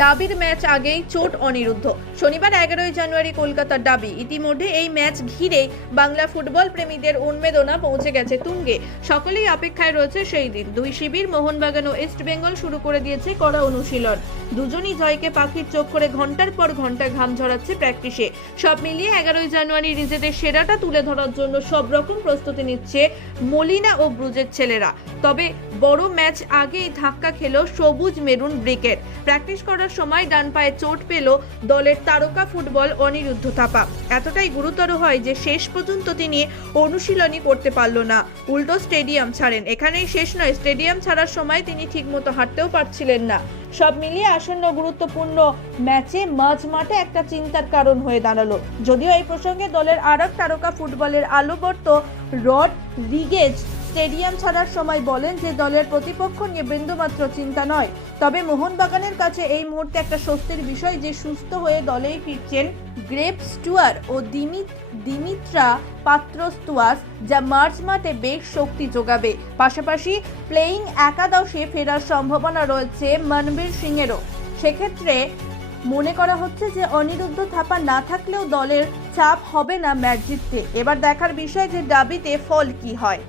ডাবির match আগেই চোট অনিরুদ্ধ। শনিবার এগারোই জানুয়ারি কলকাতার ডাবি ইতিমধ্যে এই ম্যাচ ঘিরে বাংলা ফুটবল প্রেমীদের উন্মেদনা পৌঁছে গেছে তুঙ্গে। সকলেই অপেক্ষায় রয়েছে সেই দিন। দুই শিবির, মোহনবাগান ও ইস্ট বেঙ্গল, শুরু করে দিয়েছে কড়া অনুশীলন। দুজনই জয়কে পাখির চোখ করে ঘণ্টার পর ঘণ্টা ঘাম ঝরাচ্ছে প্র্যাকটিসে। সব মিলিয়ে এগারোই জানুয়ারি নিজেদের সেরাটা তুলে ধরার জন্য সব রকম প্রস্তুতি নিচ্ছে মলিনা ও ব্রুজের ছেলেরা। তবে বড় ম্যাচ আগেই ধাক্কা খেল সবুজ মেরুন ব্রিকেট। প্র্যাকটিস করার সময় ডান পায়ে চোট পেল দলের তারকা ফুটবল অনিরুদ্ধ থাপা। এতটাই গুরুতর হয় যে শেষ পর্যন্ত তিনি অনুশীলনই করতে পারল না। উল্টো স্টেডিয়াম ছাড়েন। এখানেই শেষ নয়, স্টেডিয়াম ছাড়ার সময় তিনি ঠিকমতো হাঁটতেও পারছিলেন না। সব মিলিয়ে আসন্ন গুরুত্বপূর্ণ ম্যাচে মাঝ মাঠে একটা চিন্তার কারণ হয়ে দাঁড়াল। যদিও এই প্রসঙ্গে দলের আরেক তারকা ফুটবলের আলোবর্ত রড রিগেজ স্টেডিয়াম ছাড়ার সময় বলেন যে দলের প্রতিপক্ষ নিয়ে বিন্দুমাত্র চিন্তা নয়। তবে মোহনবাগানের কাছে এই মুহূর্তে একটা স্বস্তির বিষয় যে সুস্থ হয়ে দলেই ফিরছেন গ্রেপ স্টুয়ার ও দিমিত, দিমিত্রা পাত্র স্টুয়াস যা মার্চ মাঠে বেশ শক্তি যোগাবে। পাশাপাশি প্লেয়িং একাদশে ফেরার সম্ভাবনা রয়েছে মনবীর সিংয়েরও। সেক্ষেত্রে মনে করা হচ্ছে যে অনিরুদ্ধ থাপা না থাকলেও দলের চাপ হবে না ম্যাচ জিততে এবার দেখার বিষয় যে ডাবিতে ফল কি হয়।